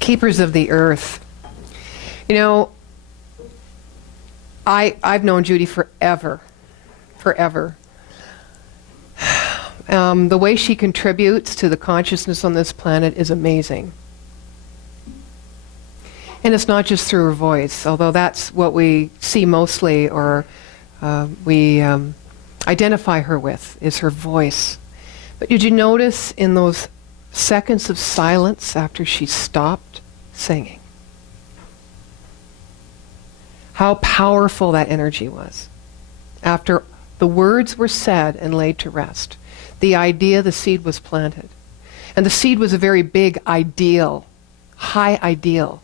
Keepers of the earth. You know, I've known Judy forever. The way she contributes to the consciousness on this planet is amazing. And it's not just through her voice, although that's what we see mostly, or we identify her with, is her voice. But did you notice in those seconds of silence after she stopped singing, how powerful that energy was? After the words were said and laid to rest, the seed was planted. And the seed was a very big ideal, high ideal,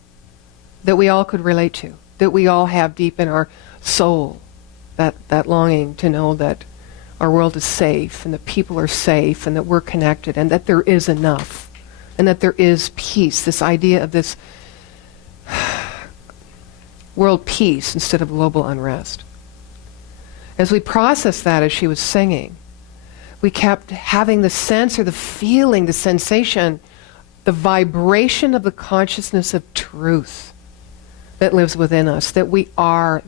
that we all could relate to, that we all have deep in our soul, that longing to know that our world is safe, and that people are safe, and that we're connected, and that there is enough, and that there is peace, this idea of this world peace instead of global unrest. As we processed that as she was singing, we kept having the sense or the feeling, the sensation, the vibration of the consciousness of truth that lives within us, that we are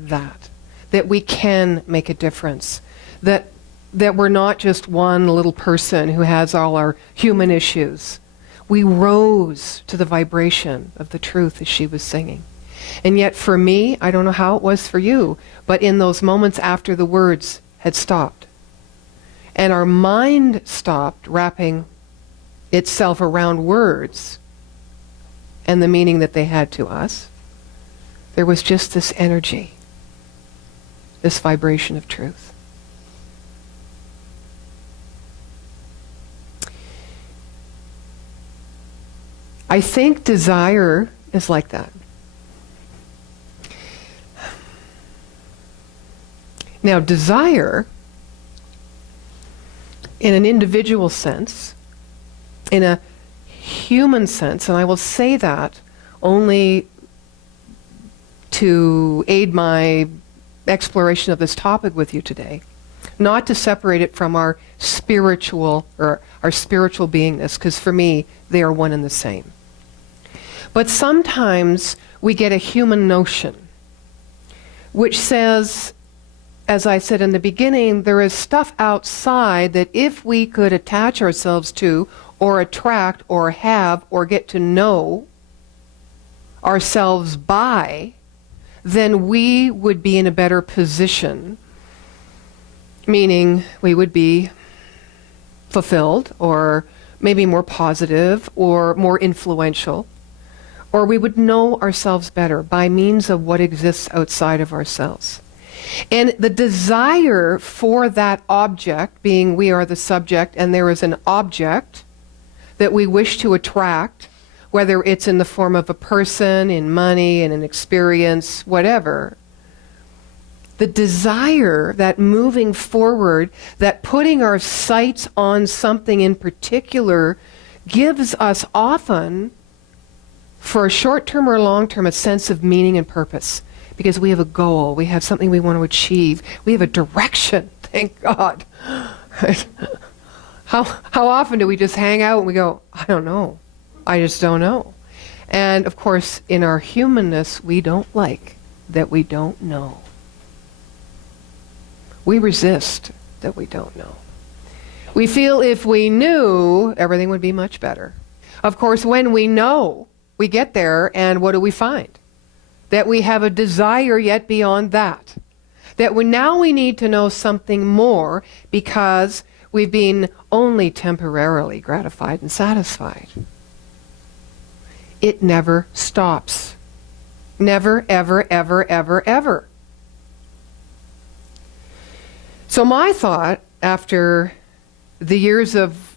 that we can make a difference, that we're not just one little person who has all our human issues. We rose to the vibration of the truth as she was singing. And yet for me, I don't know how it was for you, but in those moments after the words had stopped, and our mind stopped wrapping itself around words and the meaning that they had to us, there was just this energy, this vibration of truth. I think desire is like that. Now, desire, in an individual sense, in a human sense, and I will say that only to aid my exploration of this topic with you today, not to separate it from our spiritual beingness, because for me, they are one and the same. But sometimes we get a human notion which says, as I said in the beginning, there is stuff outside that if we could attach ourselves to, or attract, or have, or get to know ourselves by, then we would be in a better position, meaning we would be fulfilled, or maybe more positive, or more influential, or we would know ourselves better by means of what exists outside of ourselves. And the desire for that object, being we are the subject and there is an object that we wish to attract, whether it's in the form of a person, in money, in an experience, whatever, the desire, that moving forward, that putting our sights on something in particular, gives us often, for a short term or long term, a sense of meaning and purpose. Because we have a goal, we have something we want to achieve, we have a direction, thank God. How often do we just hang out and we go, I don't know, I just don't know. And of course, in our humanness, we don't like that we don't know. We resist that we don't know. We feel if we knew, everything would be much better. Of course, when we know, we get there, and what do we find? That we have a desire yet beyond that. That now we need to know something more because we've been only temporarily gratified and satisfied. It never stops. Never, ever, ever, ever, ever. So my thought, after the years of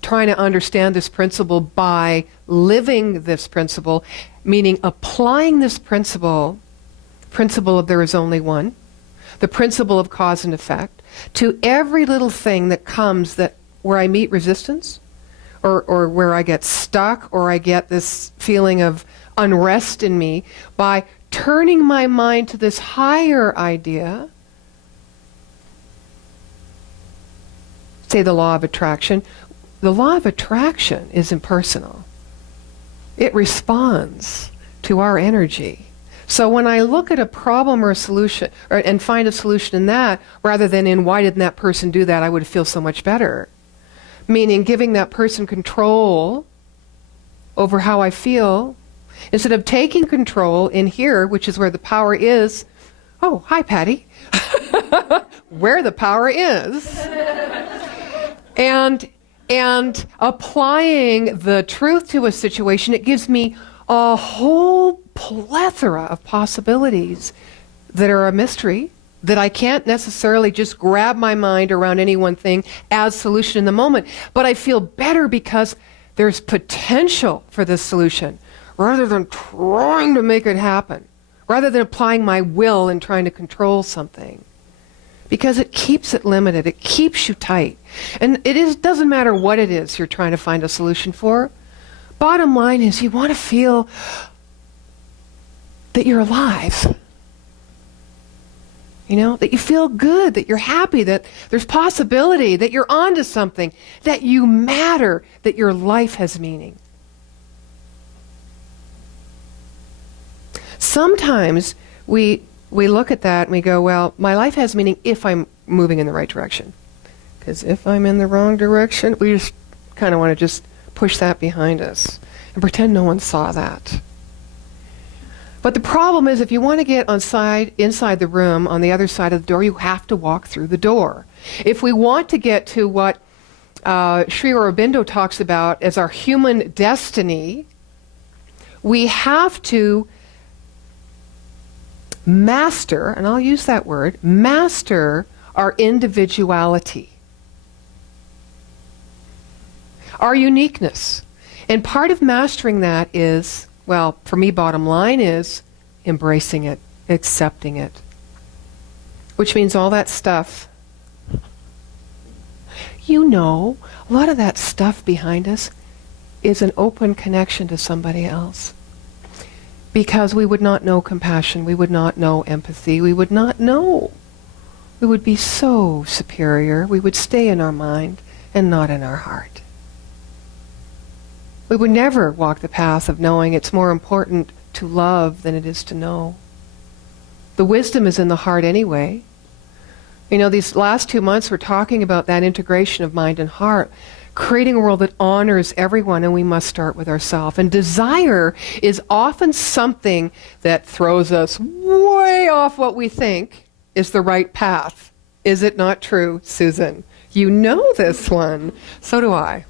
trying to understand this principle by living this principle, meaning applying this principle of there is only one, the principle of cause and effect, to every little thing that comes where I meet resistance, or where I get stuck, or I get this feeling of unrest in me, by turning my mind to this higher idea, say the law of attraction. The law of attraction is impersonal. it responds to our energy. So when I look at a problem or a solution, and find a solution in that, rather than in why didn't that person do that, I would feel so much better. Meaning giving that person control over how I feel, instead of taking control in here, which is where the power is. Oh, hi, Patty. Where the power is. And applying the truth to a situation, it gives me a whole plethora of possibilities that are a mystery, that I can't necessarily just grab my mind around any one thing as solution in the moment. But I feel better because there's potential for this solution, rather than trying to make it happen, rather than applying my will and trying to control something. Because it keeps it limited, it keeps you tight. And doesn't matter what it is you're trying to find a solution for. Bottom line is you want to feel that you're alive. You know, that you feel good, that you're happy, that there's possibility, that you're onto something, that you matter, that your life has meaning. Sometimes we look at that and we go, well, my life has meaning if I'm moving in the right direction. Because if I'm in the wrong direction, we just kind of want to just push that behind us and pretend no one saw that. But the problem is, if you want to get inside the room, on the other side of the door, you have to walk through the door. If we want to get to what Sri Aurobindo talks about as our human destiny, we have to master, and I'll use that word, master our individuality, our uniqueness. And part of mastering that is, well, for me, bottom line is embracing it, accepting it. Which means all that stuff, a lot of that stuff behind us is an open connection to somebody else. Because we would not know compassion, we would not know empathy, we would not know. We would be so superior, we would stay in our mind and not in our heart. We would never walk the path of knowing it's more important to love than it is to know. The wisdom is in the heart anyway. You know, these last 2 months we're talking about that integration of mind and heart, creating a world that honors everyone, and we must start with ourselves. And desire is often something that throws us way off what we think is the right path. Is it not true, Susan? You know this one. So do I.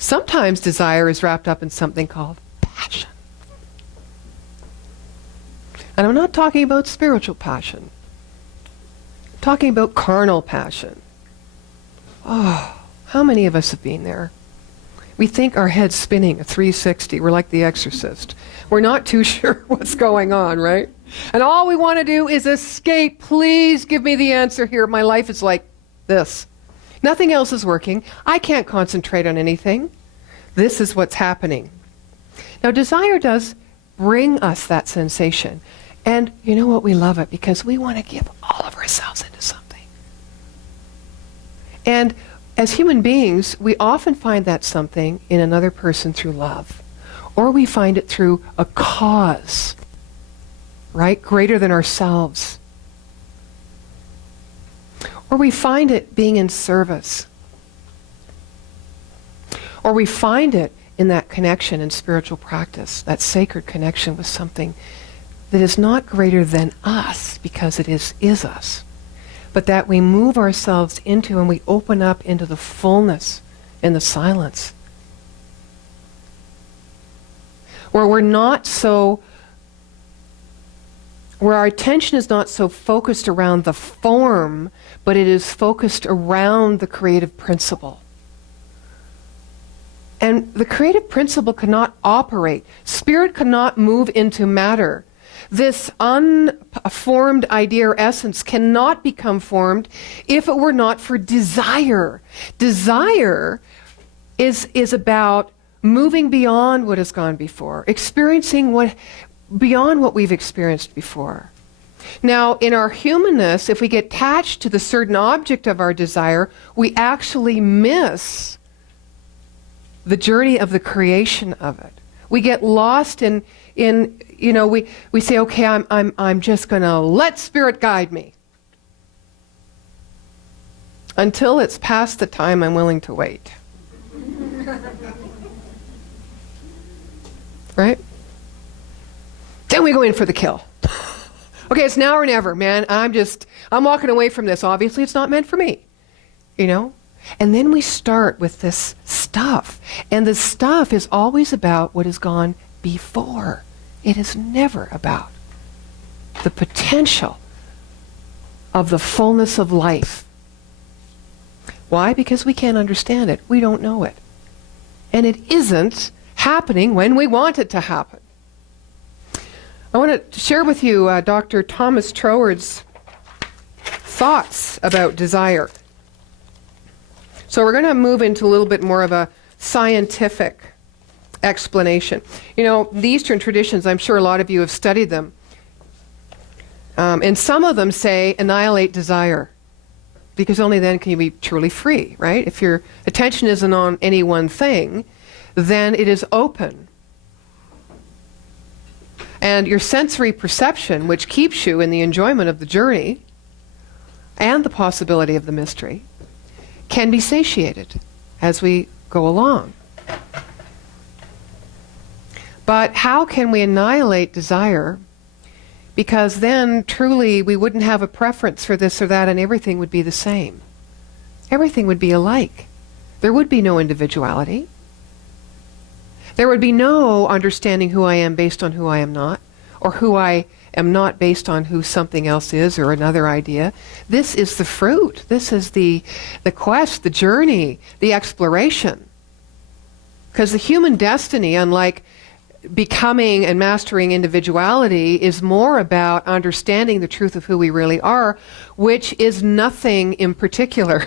Sometimes desire is wrapped up in something called passion. And I'm not talking about spiritual passion. I'm talking about carnal passion. Oh, how many of us have been there? We think our head's spinning a 360. We're like the Exorcist. We're not too sure what's going on, right? And all we want to do is escape. Please give me the answer here. My life is like this. Nothing else is working. I can't concentrate on anything. This is what's happening. Now, desire does bring us that sensation. And you know what? We love it because we want to give all of ourselves into something. And as human beings, we often find that something in another person through love. Or we find it through a cause, right? Greater than ourselves. Or we find it being in service. Or we find it in that connection in spiritual practice, that sacred connection with something that is not greater than us because it is us, but that we move ourselves into and we open up into the fullness in the silence. Where our attention is not so focused around the form, but it is focused around the creative principle. And the creative principle cannot operate. Spirit cannot move into matter. This unformed idea or essence cannot become formed if it were not for desire. Desire is about moving beyond what has gone before, experiencing beyond what we've experienced before. Now, in our humanness, if we get attached to the certain object of our desire, we actually miss the journey of the creation of it. We get lost in we say, okay, I'm just going to let Spirit guide me. Until it's past the time I'm willing to wait. Right? Then we go in for the kill. Okay, it's now or never, man. I'm walking away from this. Obviously, it's not meant for me. And then we start with this stuff. And the stuff is always about what has gone before. It is never about the potential of the fullness of life. Why? Because we can't understand it. We don't know it. And it isn't happening when we want it to happen. I want to share with you Dr. Thomas Troward's thoughts about desire. So we're going to move into a little bit more of a scientific explanation. The Eastern traditions, I'm sure a lot of you have studied them. And some of them say annihilate desire, because only then can you be truly free, right? If your attention isn't on any one thing, then it is open. And your sensory perception, which keeps you in the enjoyment of the journey and the possibility of the mystery, can be satiated as we go along. But how can we annihilate desire? Because then truly we wouldn't have a preference for this or that, and everything would be the same. Everything would be alike. There would be no individuality. There would be no understanding who I am based on who I am not, or who I am not based on who something else is or another idea. This is the fruit. This is the quest, the journey, the exploration. Because the human destiny, unlike becoming and mastering individuality, is more about understanding the truth of who we really are, which is nothing in particular,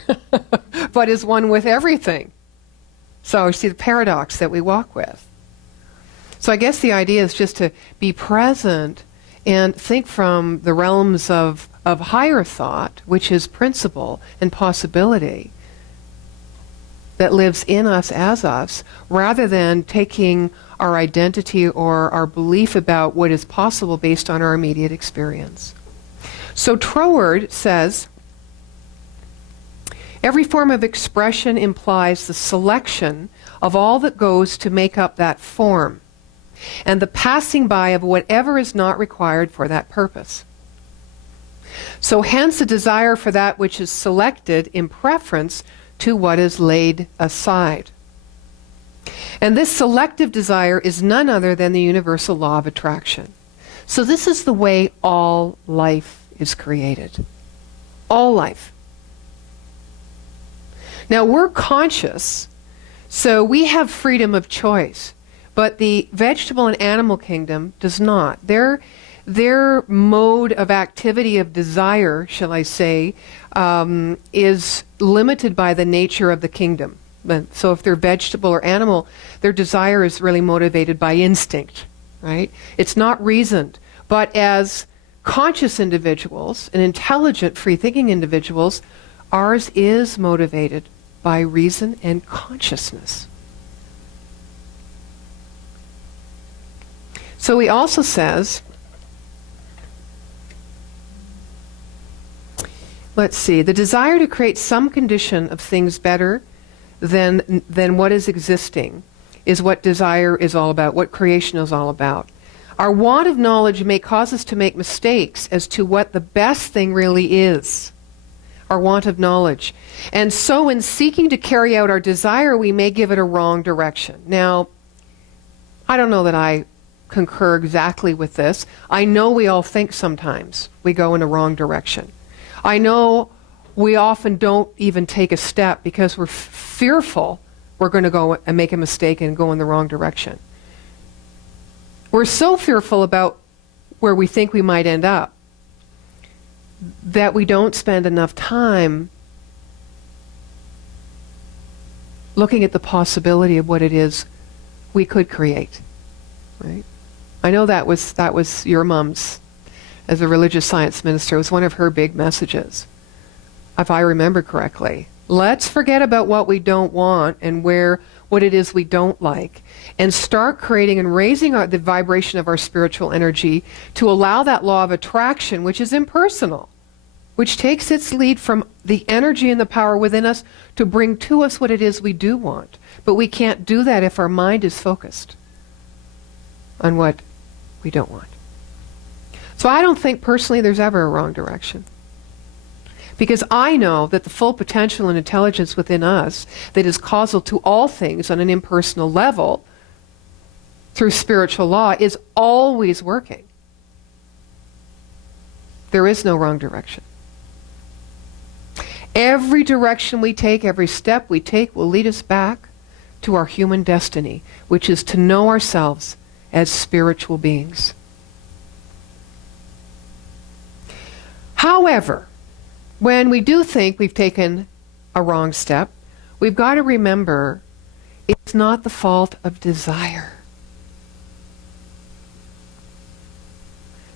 but is one with everything. So you see the paradox that we walk with. So I guess the idea is just to be present and think from the realms of higher thought, which is principle and possibility that lives in us as us, rather than taking our identity or our belief about what is possible based on our immediate experience. So Troward says, every form of expression implies the selection of all that goes to make up that form, and the passing by of whatever is not required for that purpose. So hence a desire for that which is selected in preference to what is laid aside. And this selective desire is none other than the universal law of attraction. So this is the way all life is created. All life. Now we're conscious, so we have freedom of choice, but the vegetable and animal kingdom does not. Their mode of activity of desire, shall I say, is limited by the nature of the kingdom. So if they're vegetable or animal, their desire is really motivated by instinct, right? It's not reasoned. But as conscious individuals and intelligent, free-thinking individuals, ours is motivated by reason and consciousness. So he also says, let's see, the desire to create some condition of things better than what is existing is what desire is all about, what creation is all about. Our want of knowledge may cause us to make mistakes as to what the best thing really is. Our want of knowledge. And so in seeking to carry out our desire, we may give it a wrong direction. Now, I don't know that I concur exactly with this. I know we all think sometimes we go in a wrong direction. I know we often don't even take a step because we're fearful we're going to go and make a mistake and go in the wrong direction. We're so fearful about where we think we might end up that we don't spend enough time looking at the possibility of what it is we could create. Right? I know that was your mom's, as a religious science minister, it was one of her big messages, if I remember correctly. Let's forget about what we don't want and where what it is we don't like, and start creating and raising the vibration of our spiritual energy to allow that law of attraction, which is impersonal, which takes its lead from the energy and the power within us to bring to us what it is we do want. But we can't do that if our mind is focused on what we don't want. So I don't think personally there's ever a wrong direction. Because I know that the full potential and intelligence within us that is causal to all things on an impersonal level through spiritual law is always working. There is no wrong direction. Every direction we take, every step we take will lead us back to our human destiny, which is to know ourselves as spiritual beings. However, when we do think we've taken a wrong step, we've got to remember it's not the fault of desire.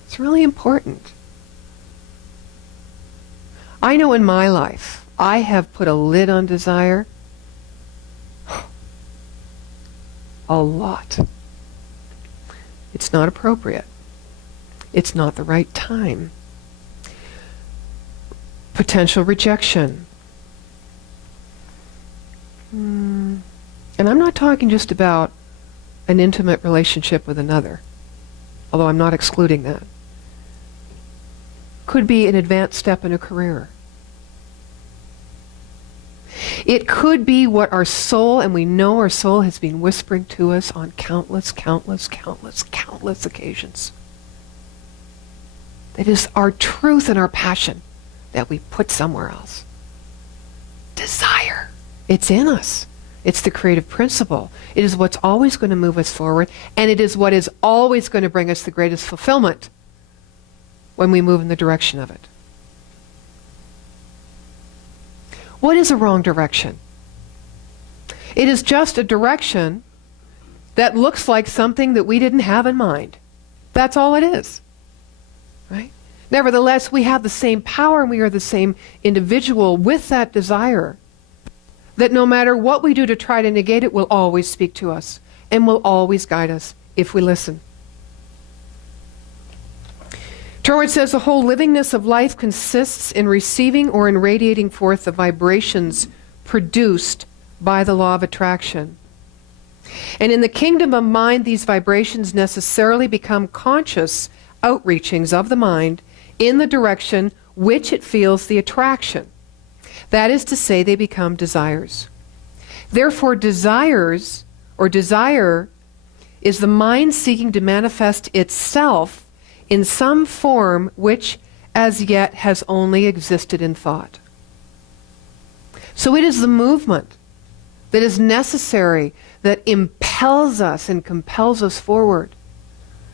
It's really important. I know in my life, I have put a lid on desire a lot. It's not appropriate. It's not the right time. Potential rejection. And I'm not talking just about an intimate relationship with another, although I'm not excluding that. Could be an advanced step in a career. It could be what our soul, and we know our soul has been whispering to us on countless occasions. It is our truth and our passion that we put somewhere else. Desire. It's in us. It's the creative principle. It is what's always going to move us forward, and it is what is always going to bring us the greatest fulfillment when we move in the direction of it. What is a wrong direction? It is just a direction that looks like something that we didn't have in mind. That's all it is. Right? Nevertheless, we have the same power and we are the same individual with that desire that no matter what we do to try to negate it, will always speak to us and will always guide us if we listen. Torward says the whole livingness of life consists in receiving or in radiating forth the vibrations produced by the law of attraction. And in the kingdom of mind, these vibrations necessarily become conscious outreachings of the mind in the direction which it feels the attraction. That is to say, they become desires. Therefore, desires, or desire, is the mind seeking to manifest itself in some form which as yet has only existed in thought. So it is the movement that is necessary that impels us and compels us forward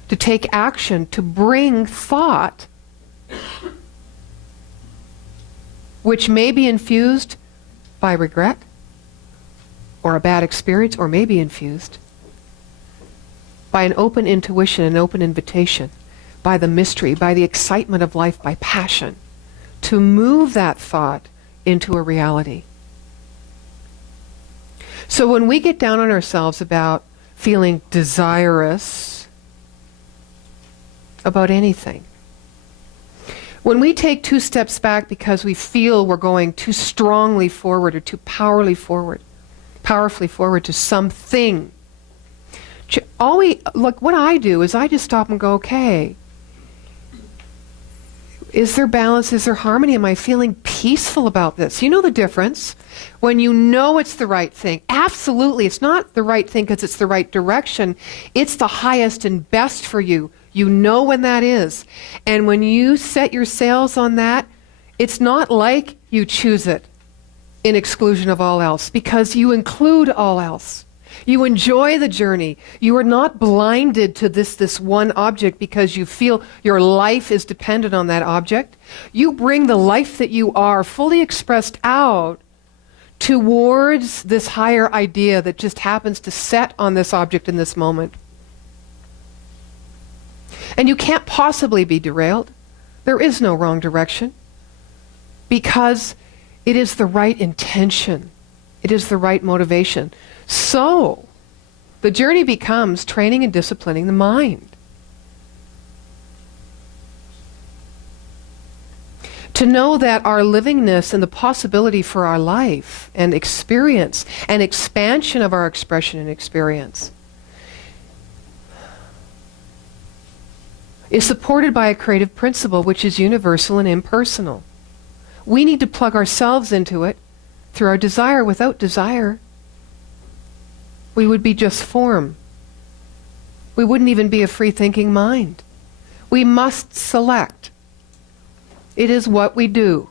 to take action, to bring thought which may be infused by regret or a bad experience, or may be infused by an open intuition, an open invitation, by the mystery, by the excitement of life, by passion, to move that thought into a reality. So when we get down on ourselves about feeling desirous about anything, when we take 2 steps back because we feel we're going too strongly forward or too powerfully forward to something, what I do is I just stop and go, okay, is there balance? Is there harmony? Am I feeling peaceful about this? You know the difference when you know it's the right thing. Absolutely, it's not the right thing because it's the right direction. It's the highest and best for you. You know when that is. And when you set your sails on that, it's not like you choose it in exclusion of all else, because you include all else. You enjoy the journey. You are not blinded to this one object because you feel your life is dependent on that object. You bring the life that you are fully expressed out towards this higher idea that just happens to set on this object in this moment. And you can't possibly be derailed. There is no wrong direction, because it is the right intention. It is the right motivation. So, the journey becomes training and disciplining the mind. To know that our livingness and the possibility for our life and experience and expansion of our expression and experience is supported by a creative principle which is universal and impersonal. We need to plug ourselves into it through our desire. Without desire, we would be just form. We wouldn't even be a free-thinking mind. We must select. It is what we do.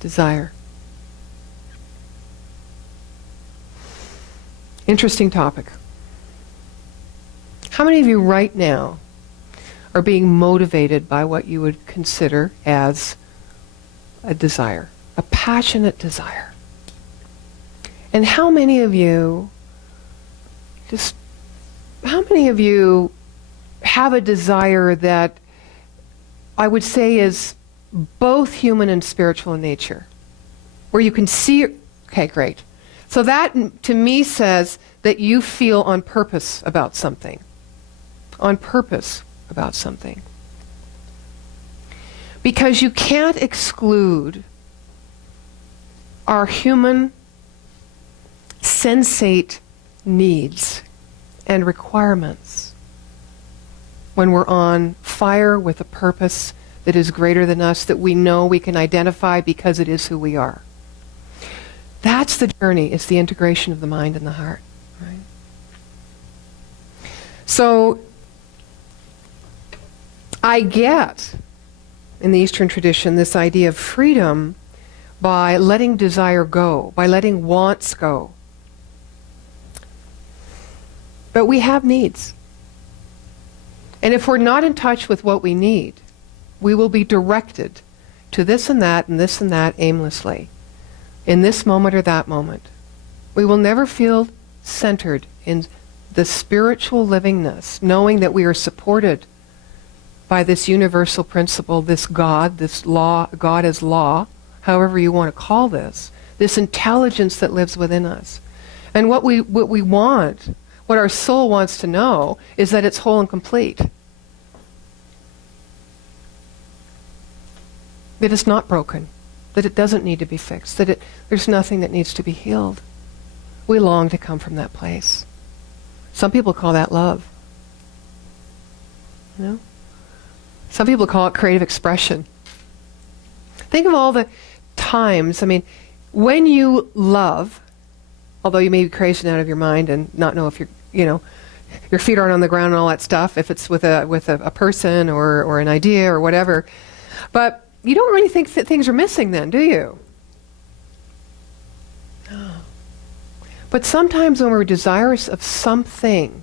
Desire. Interesting topic. How many of you right now are being motivated by what you would consider as a desire, a passionate desire? And how many of you have a desire that I would say is both human and spiritual in nature, where you can see, okay, great. So that to me says that you feel on purpose about something. On purpose about something. Because you can't exclude our human sensate needs and requirements when we're on fire with a purpose that is greater than us, that we know we can identify because it is who we are. That's the journey. It's the integration of the mind and the heart. Right? So, I get, in the Eastern tradition, this idea of freedom by letting desire go, by letting wants go. But we have needs. And if we're not in touch with what we need, we will be directed to this and that aimlessly, in this moment or that moment. We will never feel centered in the spiritual livingness, knowing that we are supported by this universal principle, this God, this law, God as law, however you want to call this intelligence that lives within us. And what we want, what our soul wants to know, is that it's whole and complete. That it's not broken, that it doesn't need to be fixed, that there's nothing that needs to be healed. We long to come from that place. Some people call that love. You know? Some people call it creative expression. Think of all the times, when you love, although you may be crazy out of your mind and not know if your feet aren't on the ground and all that stuff, if it's with a person or an idea or whatever, but you don't really think that things are missing then, do you? No. But sometimes when we're desirous of something,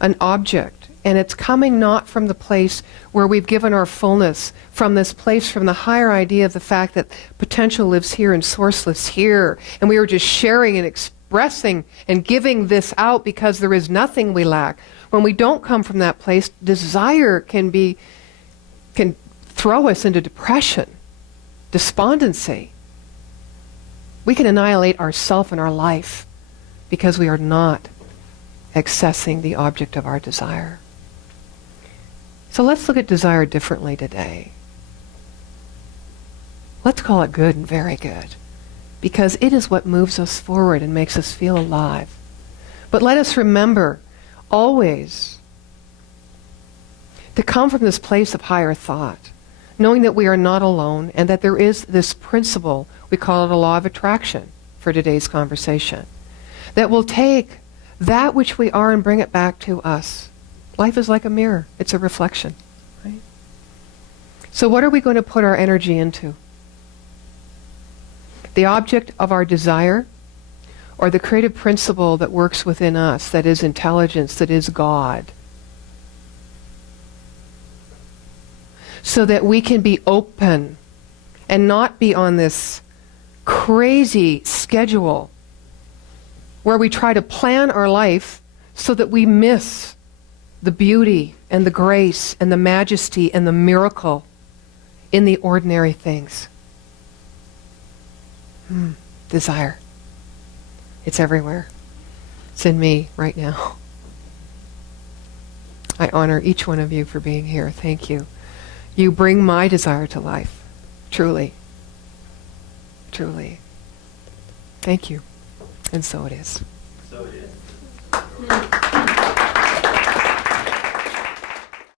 an object, and it's coming not from the place where we've given our fullness, from this place, from the higher idea of the fact that potential lives here and source lives here, and we are just sharing and expressing and giving this out because there is nothing we lack. When we don't come from that place, desire can throw us into depression, despondency. We can annihilate ourself and our life because we are not accessing the object of our desire. So let's look at desire differently today. Let's call it good and very good, because it is what moves us forward and makes us feel alive. But let us remember always to come from this place of higher thought, knowing that we are not alone and that there is this principle, we call it a law of attraction for today's conversation, that will take that which we are and bring it back to us. Life is like a mirror. It's a reflection. Right? So what are we going to put our energy into? The object of our desire, or the creative principle that works within us, that is intelligence, that is God? So that we can be open and not be on this crazy schedule where we try to plan our life so that we miss the beauty and the grace and the majesty and the miracle in the ordinary things. Desire. It's everywhere. It's in me right now. I honor each one of you for being here. Thank you. You bring my desire to life. Truly. Truly. Thank you. And so it is.